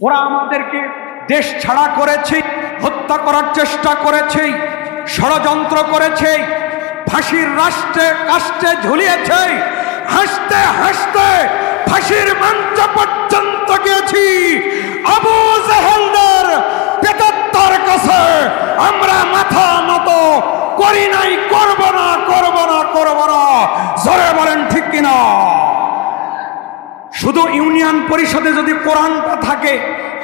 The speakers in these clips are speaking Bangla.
ওরা আমাদেরকে দেশ ছাড়া করেছে, হত্যা করার চেষ্টা করেছে, ষড়যন্ত্র করেছে, ফাঁসির রাষ্ট্রে কাষ্টে ঝুলিয়েছে। হাসতে হাসতে ফাঁসির মঞ্চ পর্যন্ত গিয়েছি। আবু জেহেলদের পেতাত্তার কাছে আমরা মাথা নত করি নাই, করব না, করব না, করব না। জোরে বলেন ঠিক কিনা? শুধু ইউনিয়ন পরিষদে যদি কোরআনটা থাকে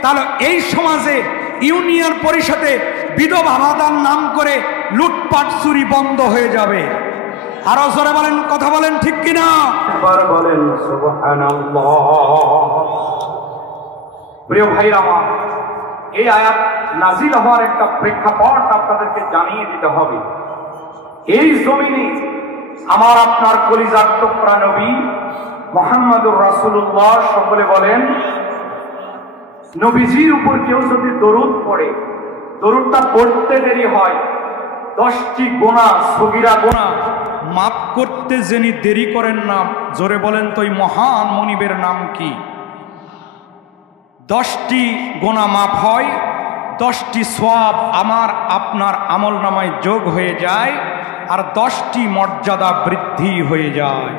তাহলে এই সমাজে ইউনিয়ন পরিষদে বিধবা ভাতার নাম করে লুটপাট চুরি বন্ধ হয়ে যাবে। আরো জোরে বলেন, কথা বলেন ঠিক কিনা? এবার বলেন সুবহানাল্লাহ। প্রিয় ভাইরা আমার, এই আয়াত নাজিল হওয়ার একটা প্রেক্ষাপট আপনাদেরকে জানিয়ে দিতে হবে। এই জমিনে আমার আপনার কলিজার টুকরা নবী মুহাম্মদুর রাসূলুল্লাহ, সকলে বলেন, নবীজির উপর কেউ যদি দরুদ পড়ে, দরুদটা পড়তে দেরি হয়, 10টি গুনাহ, সগীরা গুনাহ মাফ করতে যিনি দেরি করেন না, জোরে বলেন তো এই মহান মনিবের নাম কি? 10টি গুনাহ মাফ হয়, 10টি সওয়াব আমার আপনার আমল নামায় যোগ হয়ে যায়, আর 10টি মর্যাদা বৃদ্ধি হয়ে যায়।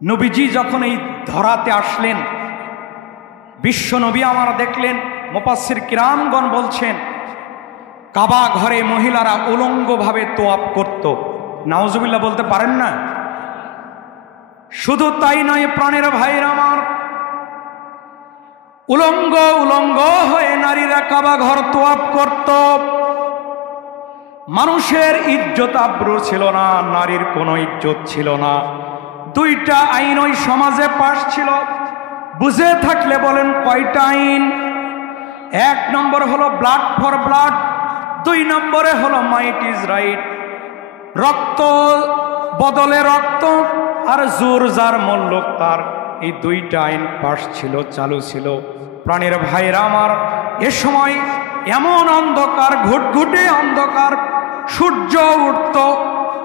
নবীজি যখন এই ধরাতে আসলেন, বিশ্ব নবী আমার দেখলেন, মুফাসসির কিরামগণ বলছেন কাবা ঘরে মহিলারা উলঙ্গভাবে তোয়াফ করত। নাউজুবিল্লাহ বলতে পারেন না? শুধু তাই নয় প্রাণের ভাইরা আমার, উলঙ্গ উলঙ্গ হয়ে নারীরা কাবা ঘর তোয়াফ করত। মানুষের ইজ্জত আব্রু ছিল না, নারীর কোনো ইজ্জত ছিল না। 2টা আইন ওই সমাজে পাশ ছিল। বুঝে থাকলে বলেন কয়টা আইন? 1 নম্বর হলো ব্লাড ফর ব্লাড, 2 নম্বরে হলো মাইট ইজ রাইট, রক্ত বদলে রক্ত, আর জোর যার মল্লক তার। এই 2টা আইন পাশ ছিল, চালু ছিল। প্রাণের ভাইরা আমার, এ সময় এমন অন্ধকার, ঘুটঘুটে অন্ধকার, সূর্য উঠত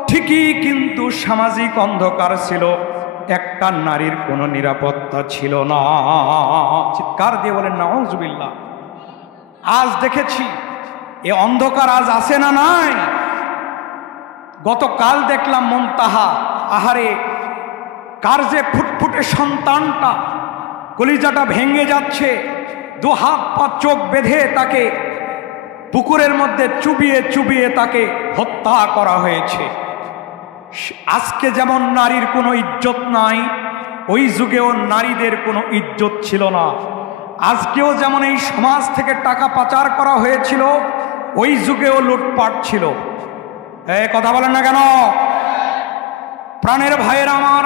ঠিকই, কিন্তু সামাজিক অন্ধকার ছিল। একটা নারীর কোনো নিরাপত্তা ছিল না। চিৎকার দিয়ে বলেন নাউজুবিল্লাহ। আজ দেখেছি এ অন্ধকার আজ আছে না নাই? গতকাল দেখলাম মুনতাহা, আহারে কার যে ফুটফুটে সন্তানটা, কলিজাটা ভেঙে যাচ্ছে, 2 হাত পা চোখ বেঁধে তাকে পুকুরের মধ্যে চুবিয়ে চুবিয়ে তাকে হত্যা করা হয়েছে। আজকে যেমন নারীর কোনো ইজ্জত নাই, ওই যুগেও নারীদের কোনো ইজ্জত ছিল না। আজকেও যেমন এই সমাজ থেকে টাকা পাচার করা হয়েছিল, ওই যুগেও লুটপাট ছিল। কথা বলেন না কেন? প্রাণের ভাইয়ের আমার,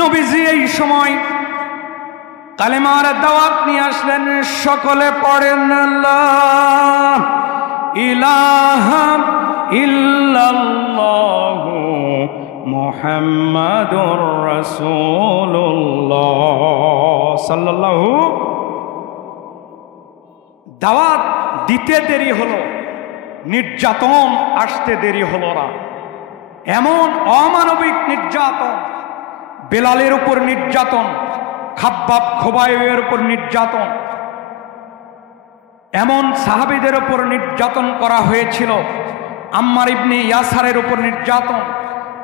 নবীজি এই সময় কালেমার দাওয়াত নিয়ে আসলেন। সকলে পড়েন লা ইলাহা ইল্লাল্লাহু মুহাম্মাদুর রাসূলুল্লাহ সাল্লাল্লাহু। দাওয়াত দিতে দেরি হলো, নির্যাতন আসতে দেরি হলো না। এমন অমানবিক নির্যাতন, বেলালের উপর নির্যাতন, খাব্বাব খোবাইবের উপর নির্যাতন, এমন সাহাবীদের উপর নির্যাতন করা হয়েছিল। আম্মার ইবনে ইয়াসারের উপর নির্যাতন,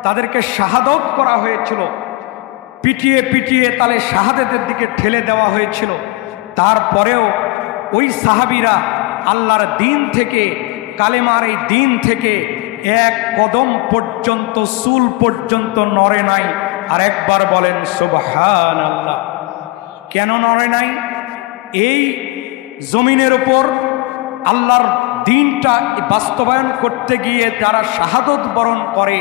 তাদেরকে শাহাদত করা হয়েছিল, পিটিয়ে পিটিয়ে তালে শাহাদাতের দিকে ঠেলে দেওয়া হয়েছিল। তারপরেও ওই সাহাবীরা আল্লাহর দিন থেকে, কালেমার এই দিন থেকে 1 কদম পর্যন্ত, চুল পর্যন্ত নড়ে নাই। আর একবার বলেন সুবহানাল্লাহ। কেন নড়ে নাই? এই জমিনের উপর আল্লাহর দিনটা বাস্তবায়ন করতে গিয়ে যারা শাহাদত বরণ করে,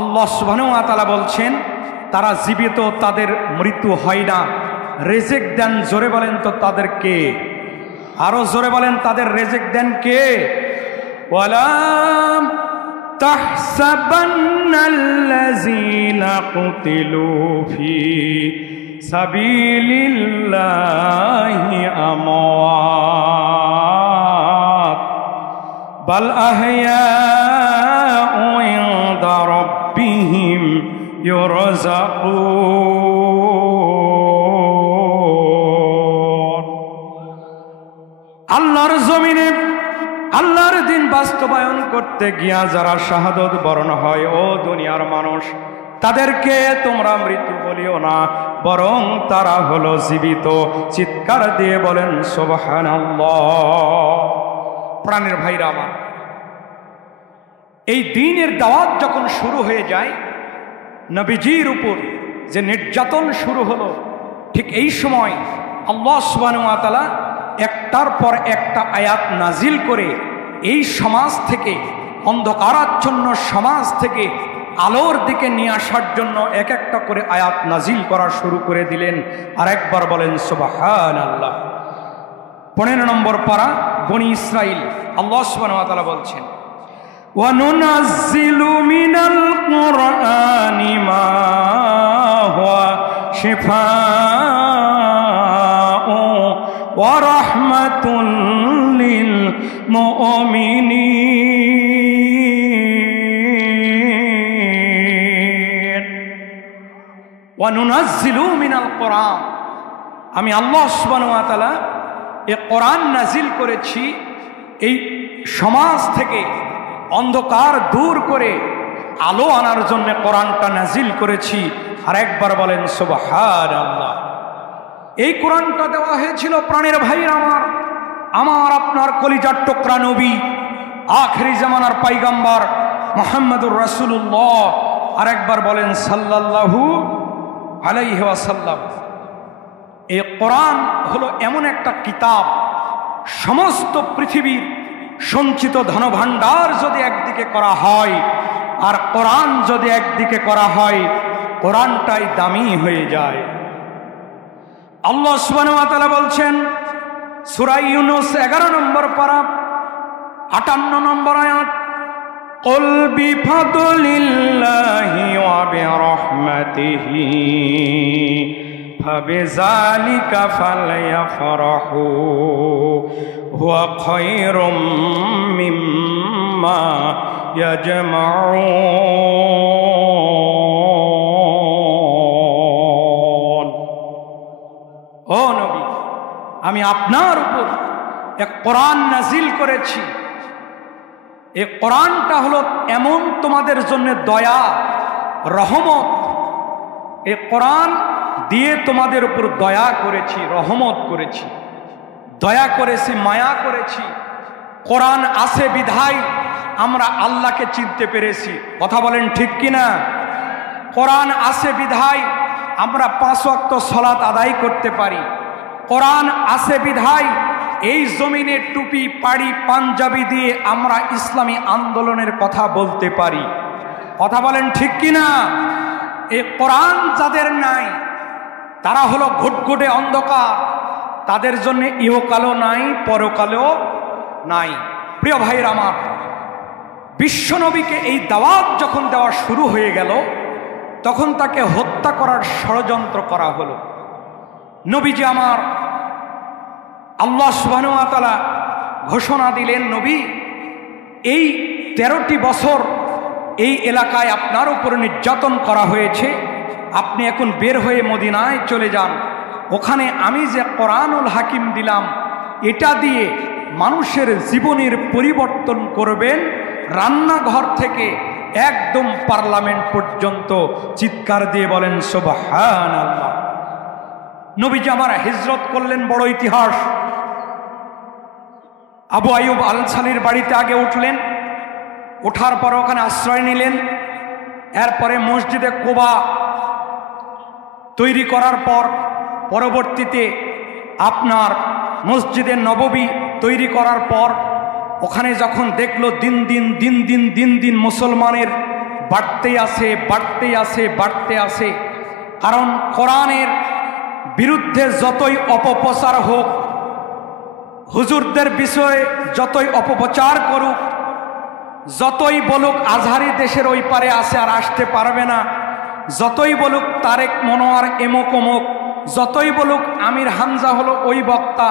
আল্লাহ সুবহানাহু ওয়া তাআলা বলছেন তারা জীবিত, তাদের মৃত্যু হয় না। রেজেক দেন, জোরে বলেন তো তাদেরকে, আরো জোরে বলেন তাদের রেজেক দেন কে? ওয়ালা তাহসাবান্নাল্লাযীনা কুতিলু ফি সাবিলিল্লাহি আমওয়াত বাল আহইয়াউ ইনদা রাব্বিহিম ইউরযাকুন। আল্লাহর জমিনে আল্লাহর দিন বাস্তবায়ন করতে গিয়া যারা শাহাদত বরণ হয়, ও দুনিয়ার মানুষ, তাদেরকে তোমরা মৃত্যু বলিও না, বরং তারা হলো জীবিত। চিৎকার দিয়ে বলেন সুবহানাল্লাহ। প্রাণের ভাইরা আমার, এই দ্বীনের দাওয়াত যখন শুরু হয়ে যায়, নবীজির উপর যে নির্যাতন শুরু হলো, ঠিক এই সময় আল্লাহ সুবহানাহু ওয়া তাআলা একটার পর একটা আয়াত নাজিল করে এই সমাজ থেকে, অন্ধকারাচ্ছন্ন সমাজ থেকে আলোর দিকে নিয়ে আসার জন্য এক একটা করে আয়াত নাজিল করা শুরু করে দিলেন। আর একবার বলেন সুবহানাল্লাহ। 15 নম্বর পারা বনি ইসরাইল, আল্লাহ সুবহানাহু ওয়া তাআলা বলছেন, ওয়া নুনাজ্জিলু মিনাল কুরআনি মা হুয়া শিফাউ ওয়া রাহমাতুল লিল মুমিনিন। ওয়া নুনাজ্জিলু মিনাল কুরআন, আমি আল্লাহ সুবহানাহু ওয়া তাআলা এই কোরআন নাজিল করেছি, এই সমাজ থেকে অন্ধকার দূর করে আলো আনার জন্য কোরআনটা নাজিল করেছি। আর একবার বলেন সুবহানাল্লাহ। এই কোরআনটা দেওয়া হয়েছিল প্রাণের ভাই আমার আপনার কলিজার টুকরা নবী, আখেরি জামানার পাইগাম্বার মুহাম্মদুর রাসূলুল্লাহ। আর একবার বলেন সাল্লাল্লাহু আলাইহি ওয়াসাল্লাম। এই কোরআন হলো এমন একটা কিতাব, সমস্ত পৃথিবীর সঞ্চিত ধনভাণ্ডার যদি একদিকে করা হয় আর কোরআন যদি একদিকে করা হয়, কোরআনটাই দামি হয়ে যায়। আল্লাহ সুবহানাহু ওয়া তাআলা বলছেন সূরা ইউনূস 11 নম্বর পারা 58 নম্বর আয়াত, কুল বিফাদলিল্লাহি ওয়া বিরাহমাতিহি ফাবিযালিকা ফালইফরাহু হুয়া খায়রুম মিম্মা ইয়াজমাউন। ও নবী, আমি আপনার উপর এক কোরআন নাজিল করেছি। এই কোরআনটা হলো এমন তোমাদের জন্য দয়া, রহমত। এই কোরআন দিয়ে তোমাদের উপর দয়া করেছি, রহমত করেছি, দয়া করেছি, মায়া করেছি। কোরআন আছে বিধায় আমরা আল্লাহকে চিনতে পেরেছি। কথা বলেন ঠিক কিনা? কোরআন আছে বিধায় আমরা 5 ওয়াক্ত সালাত আদায় করতে পারি। কোরআন আছে বিধায় এই জমিনে টুপি, পাড়ি, পাঞ্জাবি দিয়ে আমরা ইসলামী আন্দোলনের কথা বলতে পারি। কথা বলেন ঠিক কিনা? এই কোরআন যাদের নাই তারা হলো ঘুটঘুটে অন্ধকার, তাদের জন্য ইহকালও নাই, পরকালেও নাই। প্রিয় ভাইয়ের আমার, বিশ্বনবীকে এই দাওয়াত যখন দেওয়া শুরু হয়ে গেল, তখন তাকে হত্যা করার ষড়যন্ত্র করা হলো। নবীজি আমার, আল্লাহ সুবহানাহু ওয়া তাআলা ঘোষণা দিলেন, নবী, এই 13টি বছর এই এলাকায় আপনার উপর নির্যাতন করা হয়েছে, আপনি এখন বের হয়ে মদিনায় চলে যান। ওখানে আমি যে কোরআনুল হাকিম দিলাম, এটা দিয়ে মানুষের জীবনের পরিবর্তন করবেন, রান্নাঘর থেকে একদম পার্লামেন্ট পর্যন্ত। চিৎকার দিয়ে বলেন সুবহানাল্লাহ। নবীজি আমার হিজরত করলেন, বড় ইতিহাস। আবু আইয়ুব আনসারীর বাড়িতে আগে উঠলেন, ওঠার পর ওখানে আশ্রয় নিলেন। এরপরে মসজিদে কুবা তৈরি করার পর পরবর্তীতে আপনার মসজিদে নববী তৈরি করার পর ওখানে যখন দেখলো দিন দিন মুসলমানের বাড়তে আসে, কারণ কোরআনের বিরুদ্ধে যতই অপপ্রচার হোক, হুজুরদের বিষয়ে যতই অপপ্রচার করুক, যতই বলুক আজহারি দেশের ওই পারে আসে আর আসতে পারবে না, যতই বলুক তারেক মনোয়ার এমক অমুক, যতই বলুক আমির হামজা হলো ওই বক্তা,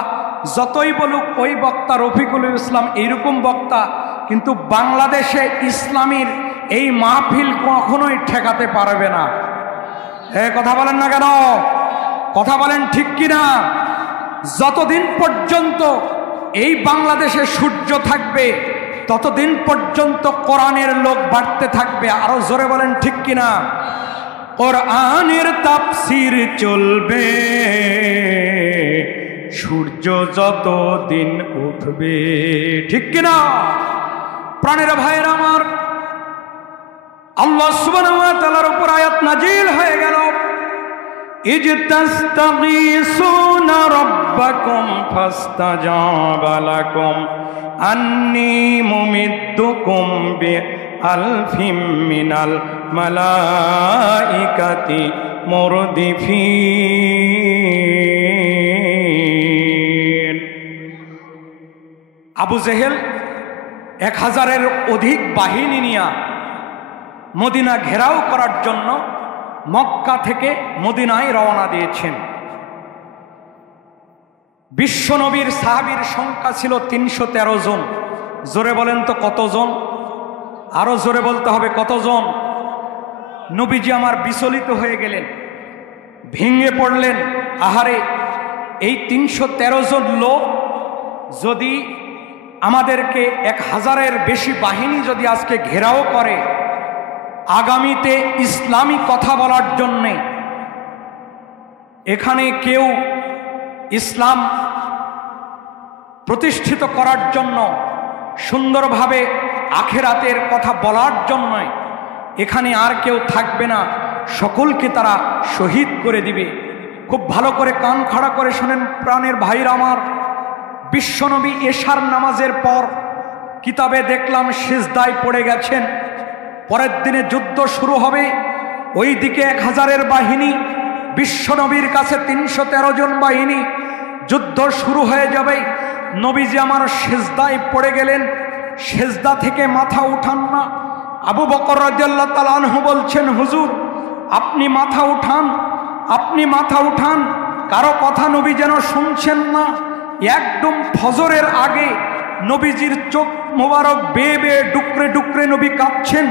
যতই বলুক ওই বক্তা রফিকুল ইসলাম এইরকম বক্তা, কিন্তু বাংলাদেশে ইসলামীর এই মাহফিল কখনোই ঠেকাতে পারবে না। কথা বলেন না কেন? কথা বলেন ঠিক কিনা? যতদিন পর্যন্ত এই বাংলাদেশে সূর্য থাকবে ততদিন পর্যন্ত কোরআনের লোক বাড়তে থাকবে। আরো জোরে বলেন ঠিক কিনা? কোরআনের তাফসীর চলবে সূর্য যতদিন উঠবে, ঠিক কিনা? প্রাণের ভাইয়েরা আমার, আল্লাহ সুবহানাহু ওয়া তাআলার উপর আয়াত নাজিল হয়ে গেল, ইজ তাস্তাগীসুনা রাব্বাকুম ফাস্তাজাবা লাকুম আন্নী মুমিদ্দুকুম বিআলফিম মিনাল মালাইকাতি মুরদিফিন। আবু জেহেল 1000-এর অধিক বাহিনী নিয়ে মদিনা ঘেরাও করার জন্য মক্কা থেকে মদিনায় রওনা দিয়েছেন। বিশ্বনবীর সাহাবীর সংখ্যা ছিল 313 জন। জোরে বলেন তো কতজন? আরো জোরে বলতে হবে কতজন? নবীজি আমার বিচলিত হয়ে গেলেন, ভেঙে পড়লেন। আহারে, এই 313 জন লোক যদি আমাদেরকে 1000-এর বেশি বাহিনী যদি আজকে ঘেরাও করে আগামীতে ইসলামী কথা বলার জন্যে, এখানে কেউ ইসলাম প্রতিষ্ঠিত করার জন্য, সুন্দরভাবে আখেরাতের কথা বলার জন্য এখানে আর কেউ থাকবে না, সকলকে তারা শহীদ করে দিবে। খুব ভালো করে কান খাড়া করে শোনেন প্রাণের ভাইরা আমার, বিশ্বনবী এশার নামাজের পর কিতাবে দেখলাম সিজদায় পড়ে গেছেন। পরের দিনে যুদ্ধ শুরু হবে, ওই দিকে 1000-এর বাহিনী, বিশ্বনবীর কাছে 313 জন বাহিনী। যুদ্ধ শুরু হয়ে যাবে, নবীজি আমার সিজদায় পড়ে গেলেন, সিজদা থেকে মাথা উঠান না। আবু বকর রাদিয়াল্লাহু তাআলা আনহু বলছেন, হুজুর আপনি মাথা উঠান, আপনি মাথা উঠান। কারো কথা নবী যেন শুনছেন না। একদম ফজরের আগে নবীজির চোখ মোবারক বেয়ে বেয়ে ডুকরে ডুকরে নবী কাঁপছেন।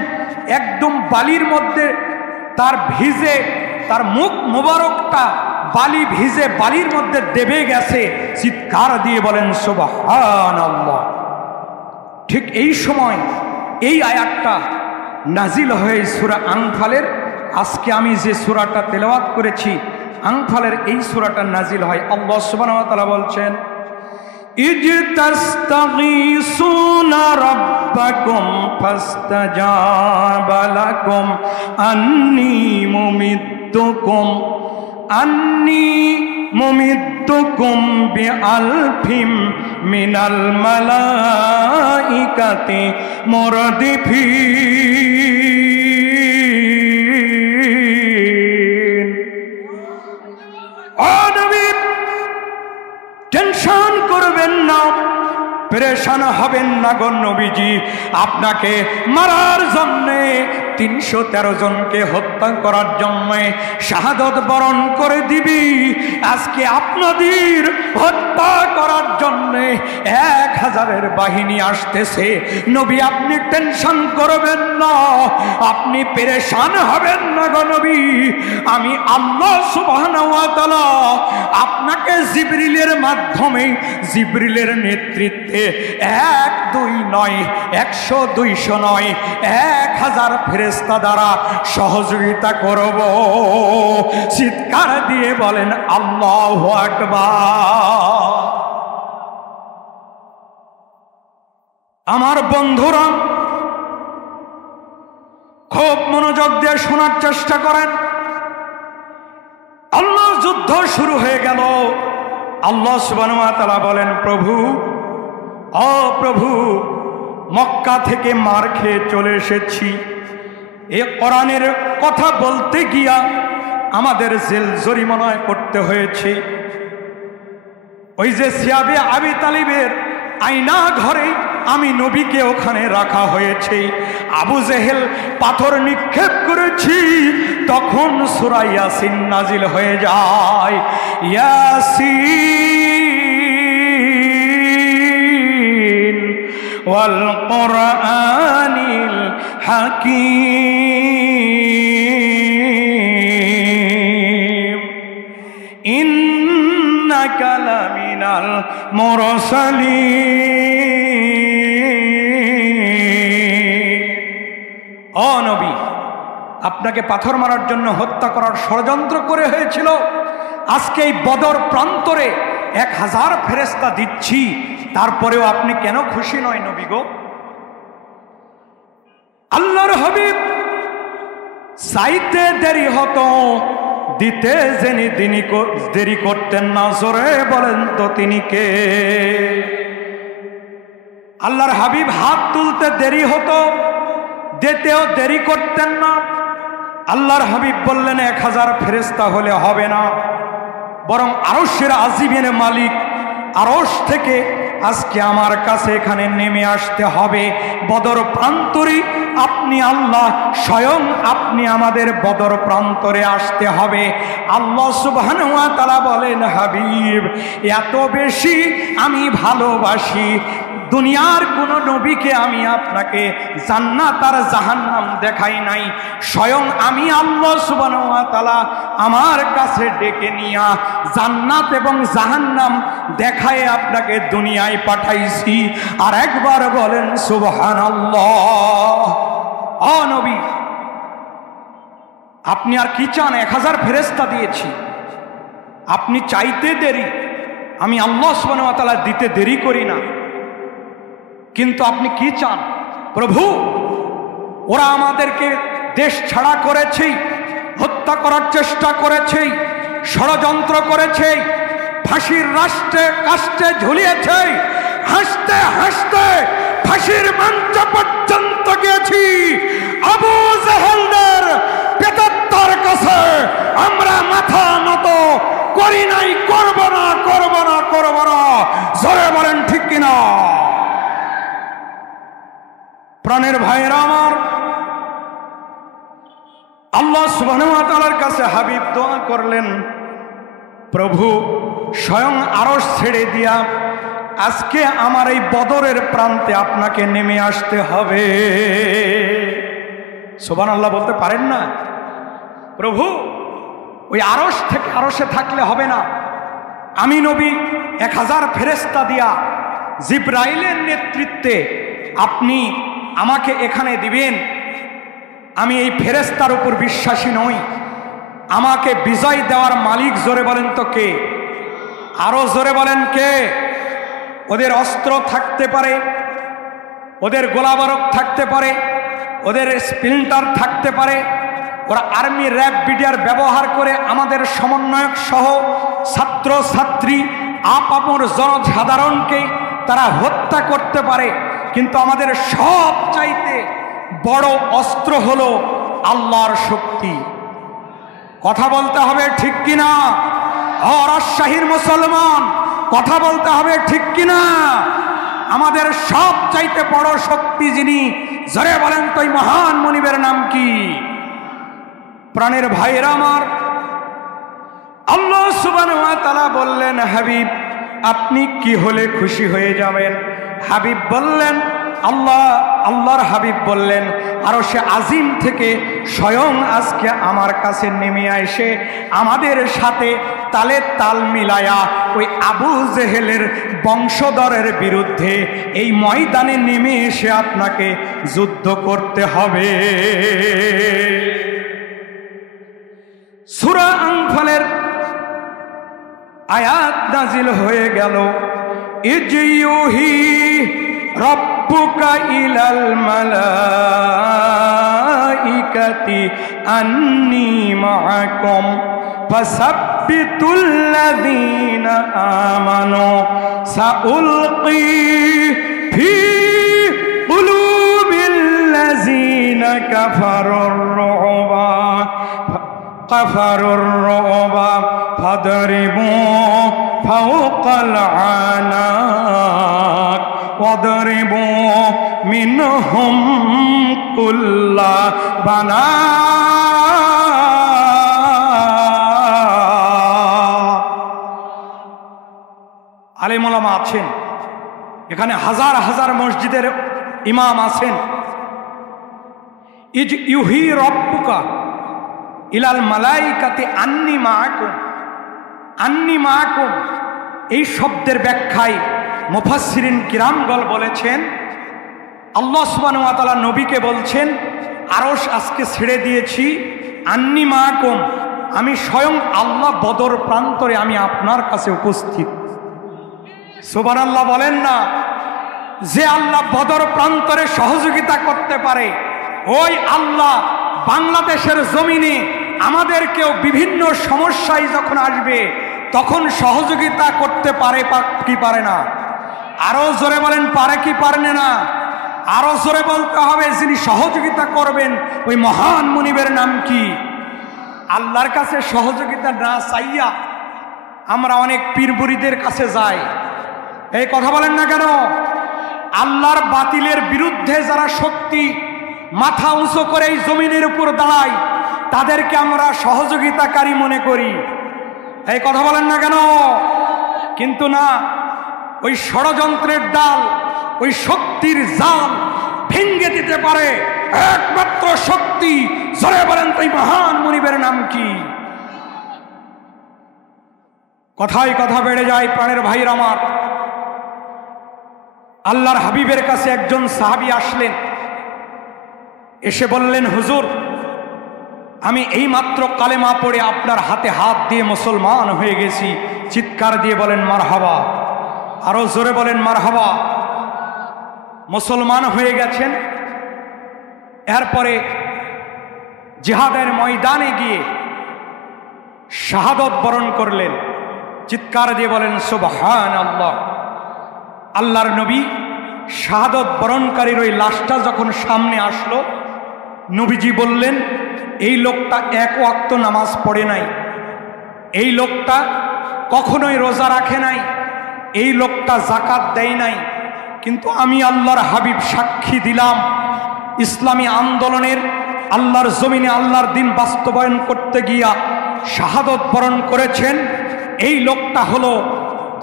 একদম বালির মধ্যে তার ভিজে, তার মুখ মোবারকটা বালি ভিজে বালির মধ্যে দেবে গেছে। চিৎকার দিয়ে বলেন সুবহানাল্লাহ। ঠিক এই সময় এই আয়াতটা নাজিল হয়ে সূরা আনফালের, আজকে আমি যে সূরাটা তেলাওয়াত করেছি আনফালের এই সূরাটা নাজিল হয়। আল্লাহ সুবহানাহু ওয়া তাআলা বলছেন, ইজ তাস্তাগীসুনা রাব্বাকুম ফাস্তাজাবা লাকুম আন্নী মুমিদ্দুকুম বিআলফিম মিনাল মালাইকাতি মুরদিফিন। ও নবী, টেনশন করবেন না, পেরেশান হবেন না গো নবীজি। আপনাকে মারার জন্যে 313 জনকে হত্যা করার জন্য শাহাদত বরণ করে দিবি। আজকে আপনাদের হত্যা করার জন্যে 1000-এর বাহিনী আসতেছে। নবী আপনি টেনশন করবেন না, আপনি পেরেশান হবেন না গো নবী। আমি আল্লাহ সুবহানাহু ওয়া তাআলা আপনাকে জিবরিলের মাধ্যমে, জিবরিলের নেতৃত্বে 1-2 নয়, 100-200 নয়, 1000 ফেরেশতা দ্বারা সহযোগিতা করব। চিৎকার দিয়ে বলেন আল্লাহু আকবার। আমার বন্ধুরা খুব মনোযোগ দিয়ে শোনার চেষ্টা করেন। আল্লাহ যুদ্ধ শুরু হয়ে গেল। আল্লাহ সুবহানাহু ওয়া তাআলা বলেন, প্রভু, ও প্রভু, মক্কা থেকে মার খেয়ে চলে এসেছি। এ কোরআনের কথা বলতে গিয়া আমাদের জেল জরিমানায় করতে হয়েছে। ওই যে সিয়াবে আবি তালিবের আয়না ঘরে আমি নবীকে ওখানে রাখা হয়েছে। আবু জেহেল পাথর নিক্ষেপ করেছি, তখন সূরা ইয়াসিন নাজিল হয়ে যায়। ইয়াসিন ওয়াল কুরআনিল হাকীম ইন্নাকা লামিনাল মুরসালিন। ও নবী, আপনাকে পাথর মারার জন্য হত্যা করার ষড়যন্ত্র করে হয়েছিল। আজকে এই বদর প্রান্তরে 1000 ফেরেশতা দিচ্ছি, তারপরেও আপনি কেন খুশি নয় নবী গো? আল্লাহর হাবিব চাইতে দেরি হতো, দিতে জেনে তিনি দেরি করতেন না। জোরে বলেন তো তিনি কে? আল্লাহর হাবিব হাত তুলতে দেরি হতো, দিতেও দেরি করতেন না। আল্লাহর হাবিব বললেন 1000 ফেরেশতা হলে হবে না, বরং আরশের আজিমের মালিক আরশ থেকে আজকে আমার কাছে এখানে নেমে আসতে হবে। বদর প্রান্তরে আপনি আল্লাহ স্বয়ং আপনি আমাদের বদর প্রান্তরে আসতে হবে। আল্লাহ সুবহানাহু ওয়া তাআলা বলেন, হাবিব এত বেশি আমি ভালোবাসি, দুনিয়ার কোন নবীকে আমি আপনাকে জান্নাত আর জাহান্নাম দেখাই নাই। স্বয়ং আমি আল্লাহ সুবহানাহু ওয়া তাআলা আমার কাছে ডেকে নিয়া জান্নাত এবং জাহান্নাম দেখায় আপনাকে দুনিয়ায় পাঠাইছি। আর একবার বলেন সুবহানাল্লাহ। ও নবী, আপনি আর কি চান? 1000 ফেরেশতা দিয়েছি, আপনি চাইতে দেরি, আমি আল্লাহ সুবহানাহু ওয়া তাআলা দিতে দেরি করি না। কিন্তু আপনি কি চান? প্রভু, ওরা আমাদেরকে দেশ ছাড়া করেছে, হত্যা করার চেষ্টা করেছে, ষড়যন্ত্র করেছে, ফাঁসির রাষ্ট্রে কাষ্টে ঝুলিয়েছে, হাসতে হাসতে ফাঁসির মঞ্চ পর্যন্ত গিয়েছি। আবু জেহেলদের পেতাত্তার কাছে আমরা মাথা নত করি নাই, করব না, করব না, করব না। জোরে বলেন ঠিক কিনা? প্রাণের ভাইরা আমার, আল্লাহ সুবহানাহু ওয়া তাআলার কাছে হাবিব দোয়া করলেন, প্রভু স্বয়ং আরশ ছেড়ে দিয়া আজকে আমার এই বদরের প্রান্তে আপনাকে নেমে আসতে হবে। সুবহানাল্লাহ বলতে পারেন না? প্রভু ওই আরশ থেকে আরশে থাকলে হবে না, আমি নবী 1000 ফেরেশতা দিয়া জিবরাইলের নেতৃত্বে আপনি আমাকে এখানে দিবেন। আমি এই ফেরেশতার উপর বিশ্বাসী নই, আমাকে বিজয় দেওয়ার মালিক জোরে বলেন তো কে? আরো জোরে বলেন কে? ওদের অস্ত্র থাকতে পারে, ওদের গোলাবারক থাকতে পারে, ওদের স্প্লিন্টার থাকতে পারে, ওরা আর্মি র্যাব বিডিআর ব্যবহার করে আমাদের সমন্বয়ক সহ ছাত্র ছাত্রী আপামর জনসাধারণকে তারা হত্যা করতে পারে, কিন্তু আমাদের সব চাইতে বড় অস্ত্র হলো আল্লাহর শক্তি। কথা বলতে হবে ঠিক কিনা? রাজশাহীর মুসলমান, কথা বলতে হবে ঠিক কিনা? আমাদের সব চাইতে বড় শক্তি যিনি, জোরে বলেন তো এই মহান মুনিবের নাম কি? প্রাণের ভাইরা আমার, আল্লাহ সুবহানাহু ওয়া তাআলা বললেন, হাবিব আপনি কি হলে খুশি হয়ে যাবেন? হাবিব বললেন, আল্লাহর হাবিব বললেন, আরশে আজিম থেকে স্বয়ং আজকে আমার কাছে নেমে এসে আমাদের সাথে তালে তাল মিলায়া ওই আবু জেহেলের বংশধরের বিরুদ্ধে এই ময়দানে নেমে এসে আপনাকে যুদ্ধ করতে হবে। সূরা আনফালের আয়াত নাজিল হয়ে গেল, ইজয়ুহি রব্বুকা ইলাল মালাইকাতি আন্নী মাআকুম ফাসাব্বিতুল্লাযীনা আমানু সাউলকি ফি কুলুবিল্লাযীনা কাফারুর রুবা ফাদরিবু ফাওকাল আনাক ওয়াদরিবু মিনহুম কুল্লা বানান। আলেম ওলামা আছেন এখানে, হাজার হাজার মসজিদের ইমাম আছেন। ইজ ইউহি রব্বুকা ইলাল মালাইকাতি আন্নী মাআকুম, আন্নী মাআকুম এই শব্দের ব্যাখ্যায় মুফাসসিরিন কিরামগণ বলেছেন, আল্লাহ সুবহানাহু ওয়া তাআলা নবীকে বলছেন, আরশ আজকে ছেড়ে দিয়েছি, আন্নী মাকুম, আমি স্বয়ং আল্লাহ বদর প্রান্তরে আমি আপনার কাছে উপস্থিত। সুবহানাল্লাহ বলেন না? যে আল্লাহ বদর প্রান্তরে সহযোগিতা করতে পারে, ওই আল্লাহ বাংলাদেশের জমিনে আমাদেরকেও বিভিন্ন সমস্যায় যখন আসবে তখন সহযোগিতা করতে পারে কি পারে না? আরো জোরে বলেন, পারে কি পারে না? আরো জোরে বলতে হবে, যিনি সহযোগিতা করবেন ওই মহান মুনিবের নাম কি? আল্লাহর কাছে সহযোগিতা না চাইয়া আমরা অনেক পীরবুড়িদের কাছে যাই। এই কথা বলেন না কেন? আল্লাহর বাতিলের বিরুদ্ধে যারা শক্তি মাথা উঁচু করে এই জমিনের উপর দাঁড়ায় তাদেরকে আমরা সহযোগিতাকারী মনে করি। এই কথা বলেন না কেন? কিন্তু না, ওই ষড়যন্ত্রের ডাল, ওই শক্তির জাল ভেঙে দিতে পারে একমাত্র শক্তি। জোরে বলেন তো, এই মহান মুনিবের নাম কি? কথায় কথা বেড়ে যায় প্রাণের ভাইরা আমার। আল্লাহর হাবিবের কাছে একজন সাহাবী আসলেন, এসে বললেন, হুজুর, আমি এই মাত্র কালেমা পড়ে আপনার হাতে হাত দিয়ে মুসলমান হয়ে গেছি। চিৎকার দিয়ে বলেন মারহাবা, আরো জোরে বলেন মারহাবা। মুসলমান হয়ে গেছেন, এরপরে জিহাদের ময়দানে গিয়ে শাহাদত বরণ করলেন। চিৎকার দিয়ে বলেন সুবহানাল্লাহ। আল্লাহর নবী শাহাদত বরণকারীর ওই লাশটা যখন সামনে আসলো, নবীজি বললেন, এই লোকটা এক ওয়াক্ত নামাজ পড়ে নাই, এই লোকটা কখনোই রোজা রাখে নাই, এই লোকটা যাকাত দেয় নাই, কিন্তু আমি আল্লাহর হাবিব সাক্ষী দিলাম, ইসলামী আন্দোলনের আল্লাহর জমিনে আল্লাহর দিন বাস্তবায়ন করতে গিয়া শাহাদত বরণ করেছেন, এই লোকটা হলো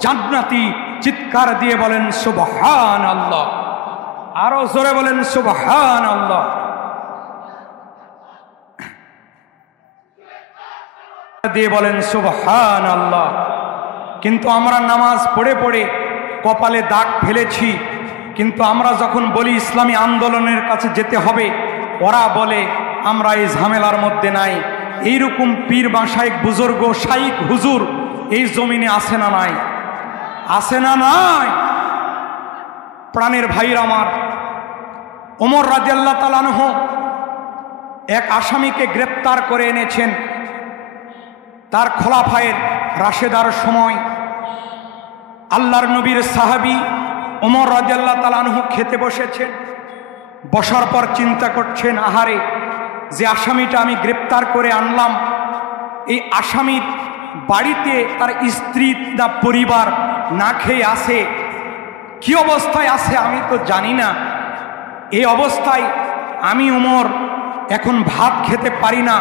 জান্নাতি। চিৎকার দিয়ে বলেন সুবহানাল্লাহ, আরো জোরে বলেন সুবহানাল্লাহ। দিয়ে বলেন সুবহানাল্লাহ। কিন্তু আমরা নামাজ পড়ে পড়ে কপালে দাগ ফেলেছি, কিন্তু আমরা যখন বলি ইসলামী আন্দোলনের কাছে যেতে হবে, ওরা বলে আমরা এই ঝামেলার মধ্যে নাই। এইরকম পীর মাশায়েখ বুজুর্গ শাইখ হুজুর এই জমিনে আছে না নাই? আছে না নাই? প্রাণের ভাইরা আমার, ওমর রাদিয়াল্লাহু তাআলা আনহু এক আসামিকে গ্রেপ্তার করে এনেছেন। তার খোলাফায়ের রাশেদার সময় আল্লাহর নবীর সাহাবী ওমর রাদিয়াল্লাহু তাআলা আনহু খেতে বসেছেন। বসার পর চিন্তা করছেন, আহারে, যে আসামিটা আমি গ্রেপ্তার করে আনলাম, এই আসামির বাড়িতে তার স্ত্রী বা পরিবার না খেয়ে আছে, কি অবস্থায় আছে আমি তো জানি না। এই অবস্থায় আমি ওমর এখন ভাত খেতে পারি না।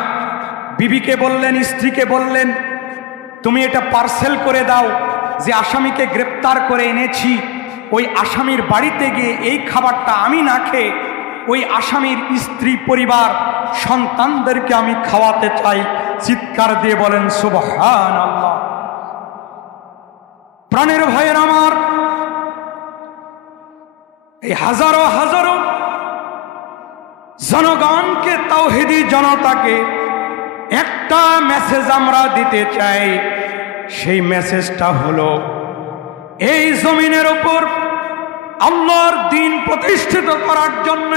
বিবিকে বললেন, স্ত্রীকে বললেন, তুমি এটা পার্সেল করে দাও, যে আসামিকে গ্রেপ্তার করে এনেছি, ওই আসামির বাড়িতে গিয়ে এই খাবারটা আমি না খেয়ে ওই আসামির স্ত্রী পরিবার সন্তানদেরকে আমি খাওয়াতে চাই। চিৎকার দিয়ে বলেন সুবহানাল্লাহ। প্রাণের ভাইয়ের আমার, এই হাজারো হাজারো জনগণকে, তাওহীদি জনতাকে একটা মেসেজ আমরা দিতে চাই। সেই মেসেজটা হলো, এই জমিনের উপর আল্লাহর দ্বীন প্রতিষ্ঠিত করার জন্য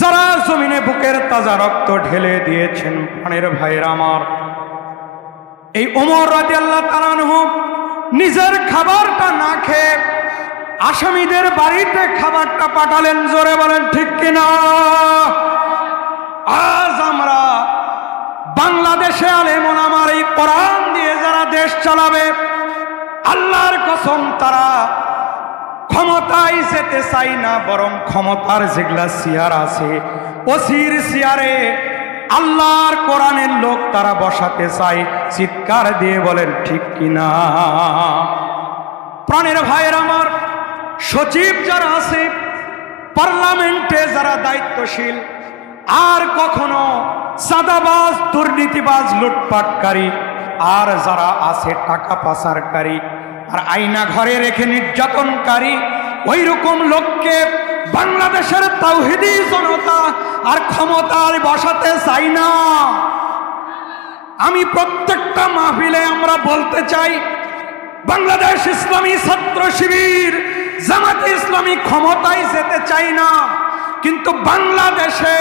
যারা জমিনে বুকের তাজা রক্ত ঢেলে দিয়েছেন, প্রাণের ভাইয়ের আমার, এই ওমর রাদিয়াল্লাহু তাআলা আনহু নিজের খাবারটা না খেয়ে আসামিদের বাড়িতে খাবারটা পাঠালেন। জোরে বলেন ঠিক কিনা? আজ আমরা বাংলাদেশে আলেম ওলামার এই কোরআন দিয়ে যারা দেশ চালাবে, আল্লাহর কসম তারা ক্ষমতায় যেতে চাই না, বরং ক্ষমতার যেগুলা চেয়ার আছে, ওসির চেয়ারে আল্লাহর কোরআনের লোক তারা বসাতে চায়। চিৎকার দিয়ে বলেন ঠিক কিনা? প্রাণের ভাইয়ের আমার, সচিব যারা আছে, পার্লামেন্টে যারা দায়িত্বশীল, আর কখনো সাদাবাজ, দুর্নীতিবাজ, লুটপাটকারী আর যারা আছে টাকা পাচারকারী আর আয়না ঘরে রেখে নির্যাতনকারী, ওই রকম লোককে বাংলাদেশের তাওহীদি জনতা আর ক্ষমতায় বসাতে চাই না। আমি প্রত্যেকটা মাহফিলে আমরা বলতে চাই, বাংলাদেশ ইসলামী ছাত্র শিবির জামাতে ইসলামী ক্ষমতায় যেতে চাই না, কিন্তু বাংলাদেশে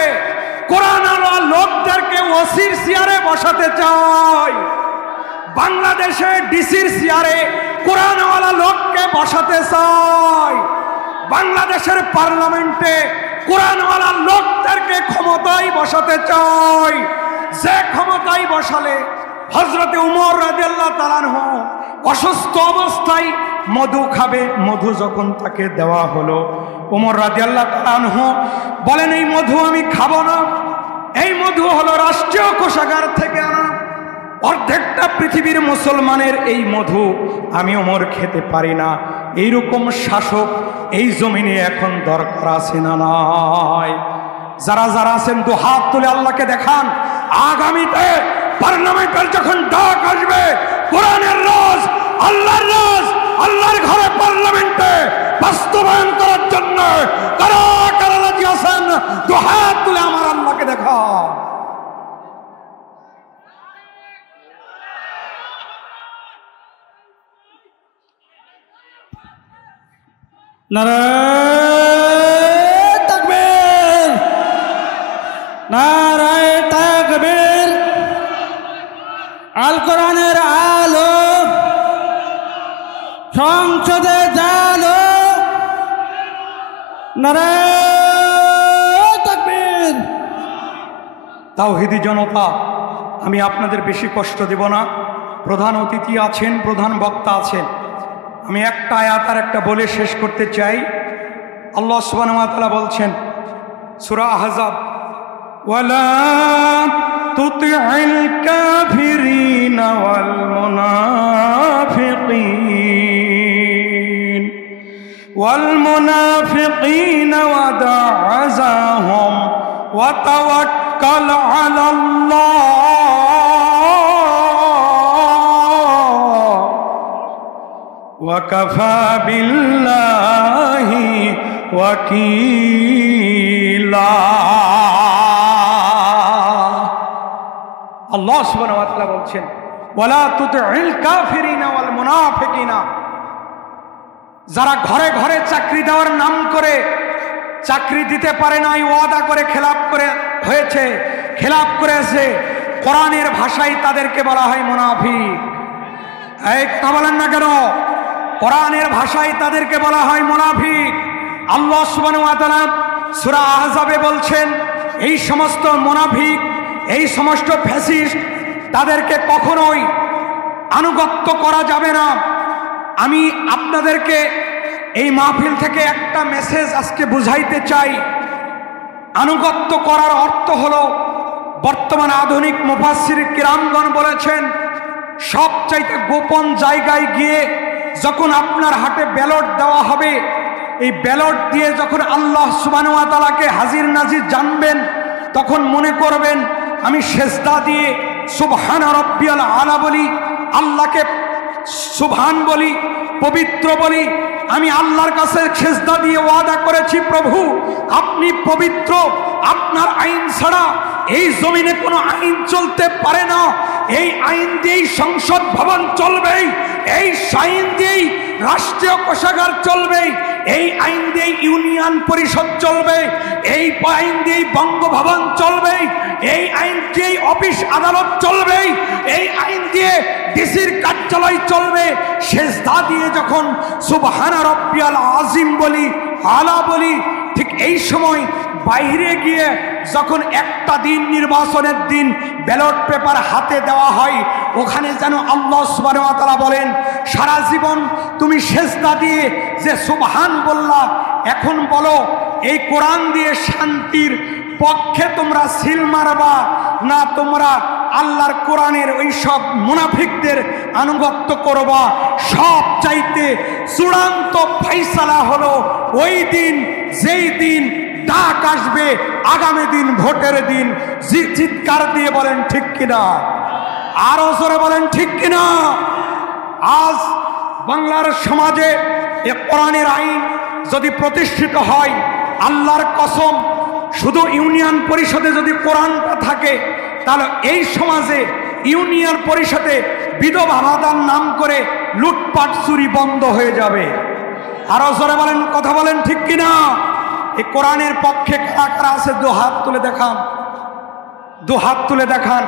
কোরআনওয়ালা লোকদেরকে ওসির চেয়ারে বসাতে চাই। বাংলাদেশে ডিসির চেয়ারে কোরআনওয়ালা লোককে বসাতে চাই। বাংলাদেশের পার্লামেন্টে কোরআনওয়ালা লোকদেরকে ক্ষমতায় বসাতে চাই। যে ক্ষমতায় বসালে হযরতে উমর রাদিয়াল্লাহু তাআলা আনহু অসুস্থ অবস্থায় মধু খাবে, মধু যখন তাকে দেওয়া হলো, উমর রাদিয়াল্লাহু তাআলা আনহু বলেন, এই মধু আমি খাবো না, এই মধু হলো রাষ্ট্রীয় কোষাগার থেকে আনা, অর্ধেকটা পৃথিবীর মুসলমানের এই মধু, আমি ওমর খেতে পারি না। এইরকম শাসক এই জমিনে এখন দরকার আছে না নাই? যারা যারা আছেন দু হাত তুলে আল্লাহকে দেখান, আগামীতে পার্লামেন্টের যখন ডাক আসবে, কোরআনের রাজ, আল্লাহর রাজ, আল্লাহর ঘরে পার্লামেন্টে বাস্তবায়ন করার জন্য কারা কারা রাজি আছেন দু হাত তুলে আমার আল্লাহকে দেখান। নারায়ে তাকবীর, নারায়ে তাকবীর। আল কোরআনের আলো সংসদে জালো, নারায়ে তাকবীর। তাওহীদি জনতা, আমি আপনাদের বেশি কষ্ট দেব না। প্রধান অতিথি আছেন, প্রধান বক্তা আছেন, আমি একটা আয়াত আর একটা বলে শেষ করতে চাই। আল্লাহ সুবহানাহু ওয়া তাআলা বলছেন সূরা আহজাব, ওয়ালা তুতি'ল কাফিরিনা ওয়াল মুনাফিকিন ওয়াদa'জাহুম ওয়া তাওয়াক্কাল আলাল্লাহ ওয়াকাফা বিল্লাহি ওয়াকিলা। আল্লাহ সুবহানাহু ওয়া তাআলা বলছেন, ওয়ালা তুতি'ল কাফিরিনা ওয়াল মুনাফিকিনা, যারা ঘরে ঘরে চাকরি দেওয়ার নাম করে চাকরি দিতে পারে নাই, ওয়াদা করে খেলাপ করে হয়েছে, খেলাপ করেছে, কোরআনের ভাষায় তাদেরকে বলা হয় মুনাফিক। এই কথা বলেন না কেন? কোরআনের ভাষায় তাদেরকে বলা হয় মুনাফিক। আল্লাহ সুবহানাহু ওয়া তাআলা সূরা আহজাবে বলছেন, এই সমস্ত মুনাফিক, এই সমস্ত ফ্যাসিস্ট, তাদেরকে কখনোই আনুগত্য করা যাবে না। আমি আপনাদেরকে এই মাহফিল থেকে একটা মেসেজ আজকে বুঝাইতে চাই। আনুগত্য করার অর্থ হলো, বর্তমান আধুনিক মুফাসসির কিরামগণ বলেছেন, সবচাইতে গোপন জায়গায় গিয়ে যখন আপনার হাতে ব্যালট দেওয়া হবে, এই ব্যালট দিয়ে যখন আল্লাহ সুবহানাহু ওয়া তাআলাকে হাজির নাজির জানবেন, তখন মনে করবেন আমি সেজদা দিয়ে সুবহান রাব্বিয়াল আলা বলি, আল্লাহকে সুবহান বলি, পবিত্র বলি, আমি আল্লাহর কাছে সেজদা দিয়ে ওয়াদা করেছি, প্রভু আপনি পবিত্র, আপনার আইন ছাড়া এই জমিনে কোনো আইন চলতে পারে না, এই আইন দিয়েই সংসদ ভবন চলবে, এই আইন দিয়েই রাষ্ট্রীয় কোষাগার চলবে, এই আইন দিয়েই ইউনিয়ন পরিষদ চলবে, এই আইন দিয়েই বঙ্গভবন চলবে, এই আইন দিয়েই অফিস আদালত চলবে, এই আইন দিয়ে ডিসির কার্যালয় চলবে। সেজদা দিয়ে যখন সুবহান রাব্বিয়াল আযীম বলি, আলা বলি, ঠিক এই সময় বাইরে গিয়ে যখন একটা দিন, নির্বাচনের দিন, ব্যালট পেপার হাতে দেওয়া হয়, ওখানে যেন আল্লাহ সুবহানাহু ওয়া তাআলা বলেন, সারা জীবন তুমি সেজদা দিয়ে যে সুবহান বললা, এখন বলো এই কোরআন দিয়ে শান্তির পক্ষে তোমরা সিল মারবা না তোমরা আল্লাহর কোরআনের ওই সব মুনাফিকদের আনুগত্য করবা। সব চাইতে চূড়ান্ত ফাইসালা হলো ওই দিন, যেই দিন ডাক আসবে, আগামী দিন ভোটের দিন। চিৎকার দিয়ে বলেন ঠিক কিনা? আরো জোরে বলেন ঠিক কিনা? আজ বাংলার সমাজে এ কোরআনের আইন যদি প্রতিষ্ঠিত হয়, আল্লাহর কসম, শুধু ইউনিয়ন পরিষদে যদি কোরআনটা থাকে, তাহলে এই সমাজে ইউনিয়ন পরিষদে বিধবা ভাতার নাম করে লুটপাট চুরি বন্ধ হয়ে যাবে। আরো জোরে বলেন, কথা বলেন ঠিক কিনা? এই কোরআনের পক্ষে কারা কারা আছে? দু হাত তুলে দেখান, দু হাত তুলে দেখান।